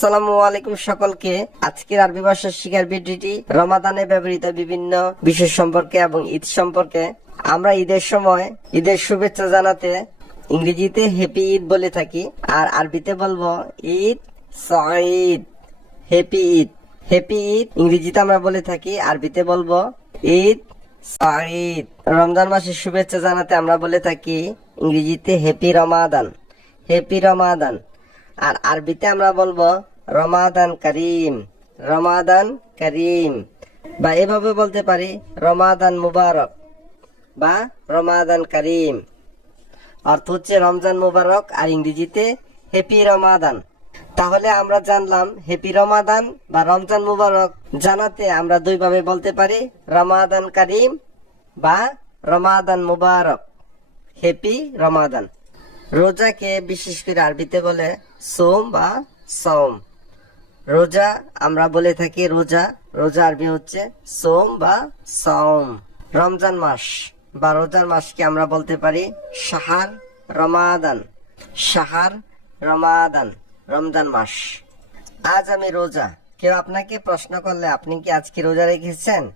আসসালামু আলাইকুম সকলকে। আজকের আরবি ভাষা শিকার ভিডিওটি রমাদানে ব্যবহৃত বিভিন্ন বিষয় সম্পর্কে এবং ঈদ সম্পর্কে। আমরা ঈদের সময় ঈদের শুভেচ্ছা জানাতে ইংরেজিতে হ্যাপি ঈদ বলে থাকি, আর আরবিতে বলব ঈদ সঈদ হ্যাপি ঈদ হ্যাপি ঈদ ইংরেজিতে আমরা বলে থাকি, আরবিতে বলব ঈদ সঈদ রমজান মাসের শুভেচ্ছা জানাতে আমরা বলে থাকি ইংরেজিতে হ্যাপি রমাদান হ্যাপি রমাদান আর আরবিতে আমরা বলব রমাদান করিম রমাদান করিম। বা এভাবে বলতে পারি, রমাদান মুবারক বা রমাদান করিম। অর্থ হচ্ছে রমজান মুবারক আর ইংরেজিতে হ্যাপি রমাদান। তাহলে আমরা জানলাম হ্যাপি রমাদান বা রমজান মুবারক। জানাতে আমরা দুইভাবে বলতে পারি, রমাদান করিম বা রমাদান মুবারক। হ্যাপি রমাদান। রোজাকে বিশেষ করে আরবিতে বলে সোম বা সওম। রোজা, আমরা বলে থাকি রোজা। রোজা আরবি হচ্ছে সোম বা সওম। রমজান মাস বা রোজার মাসকে আমরা বলতে পারি সাহার রমাদান। সাহার রমাদান, রমজান মাস। আজ আমি রোজা। কেউ আপনাকে প্রশ্ন করলে আপনি কি আজকে রোজা রেখেছেন?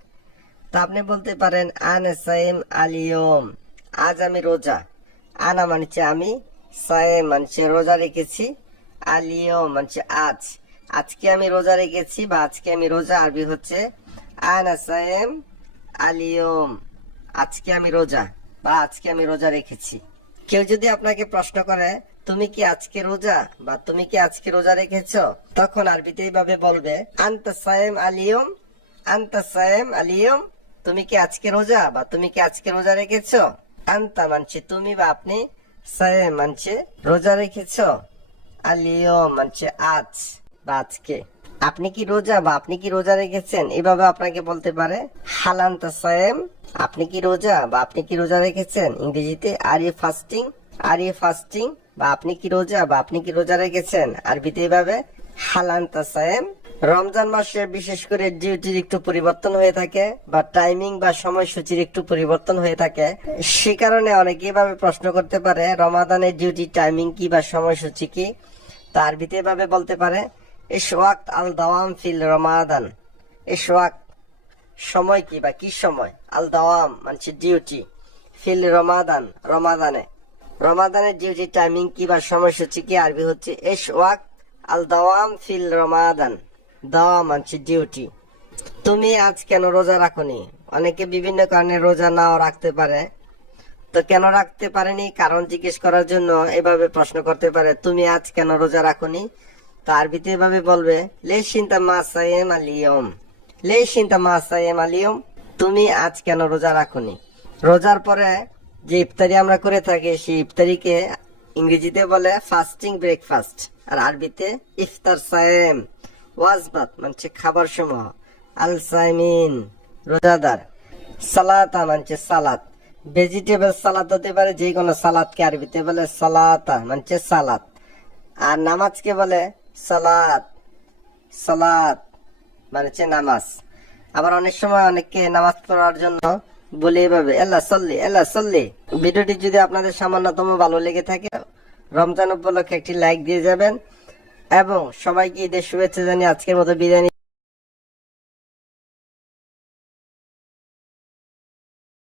তা আপনি বলতে পারেন, আন সাইম আলিয়ম আজ আমি রোজা। আনা মানছে আমি, সাইম মানছে রোজা রেখেছি আলিয়ম মানছে আজ। আজকে আমি রোজা রেখেছি বা আজকে আমি রোজা আরবি হচ্ছে আনা সাইম আলিয়ম। আজকে আমি রোজা বা আজকে আমি রোজা রেখেছি। কেউ যদি আপনাকে প্রশ্ন করে, তুমি কি আজকে রোজা বা তুমি কি আজকে রোজা রেখেছ? তখন আরবিতে এইভাবে বলবে, আন্তা সায়েম আলিয়ম, আন্তা সায়েম আলিয়ম, তুমি কি আজকে রোজা বা তুমি কি আজকে রোজা রেখেছ? আন্তা মানছে, তুমি বা আপনি সায়েম মানছে, রোজা রেখেছ। আলিয়ম মানছে, আজ। আজকে। আপনি কি রোজা বা আপনি কি রোজা রেখেছেন? এভাবে আপনাকে বলতে পারে সায়েম, আপনি কি রোজা বা আপনি কি রোজা রেখেছেন? ইংরেজিতে are you fasting are you fasting বা আপনি কি রোজা বা আপনি কি রোজা রেখেছেন? আরবিতে এভাবে সায়েম। রমজান মাসে বিশেষ করে ডিউটির একটু পরিবর্তন হয়ে থাকে বা টাইমিং বা সময়সূচির একটু পরিবর্তন হয়ে থাকে। সে কারণে অনেকে এভাবে প্রশ্ন করতে পারে, রমাদানের ডিউটি, টাইমিং কি বা সময়সূচি কি? তা আরবিতে এভাবে বলতে পারে ওয়াক্ত আল দাওয়াম ফিল রমাদান। ওয়াক্ত, সময় কি বা কি সময়? আল দাওয়াম মানে ডিউটি, ফিল রমাদান, রমাদানে। রমাদানের ডিউটি টাইমিং কি বা সময়সূচি কি? আরবি হচ্ছে এস ওয়াক্ত আল দাওয়াম ফিল রমাদান। দাওয়াম মানে ডিউটি। তুমি আজ কেন রোজা রাখনি? অনেকে বিভিন্ন কারণে রোজা নাও রাখতে পারে। তো কেন রাখতে পারেনি? কারণ জিজ্ঞেস করার জন্য এভাবে প্রশ্ন করতে পারে, তুমি আজ কেন রোজা রাখনি? তো আরবিতে এভাবে বলবে, লে সিন্তা মা সাইম আলিয়ম। লে সিন্তা মা সাইম আলিয়ম, তুমি আজ কেন রোজা রাখনি? রোজার পরে যে ইফতারি আমরা করে থাকি, সেই ইফতারিকে ইংরেজিতে বলে ফাস্টিং ব্রেকফাস্ট আর আরবিতে ইফতার সায়েম ওয়াজবাত মানে খাবার সমূহ আল সাইমিন রোজাদার, সালাতা মানে সালাত। ভেজিটেবল সালাদ হতে পারে যে কোনো সালাদকে আরবিতে বলে সালাতা মানে সালাদ আর নামাজকে বলে সালাত সালাত মানে হচ্ছে নামাজ আবার অনেক সময় অনেককে নামাজ পড়ার জন্য বলে এভাবে, আল্লাহ সল্লি এল্লা সল্লি ভিডিওটি যদি আপনাদের সামান্যতম ভালো লেগে থাকে, রমজান উপলক্ষে একটি লাইক দিয়ে যাবেন এবং সবাইকে ঈদের শুভেচ্ছা জানিয়ে আজকের মতো বিদায় নিচ্ছি।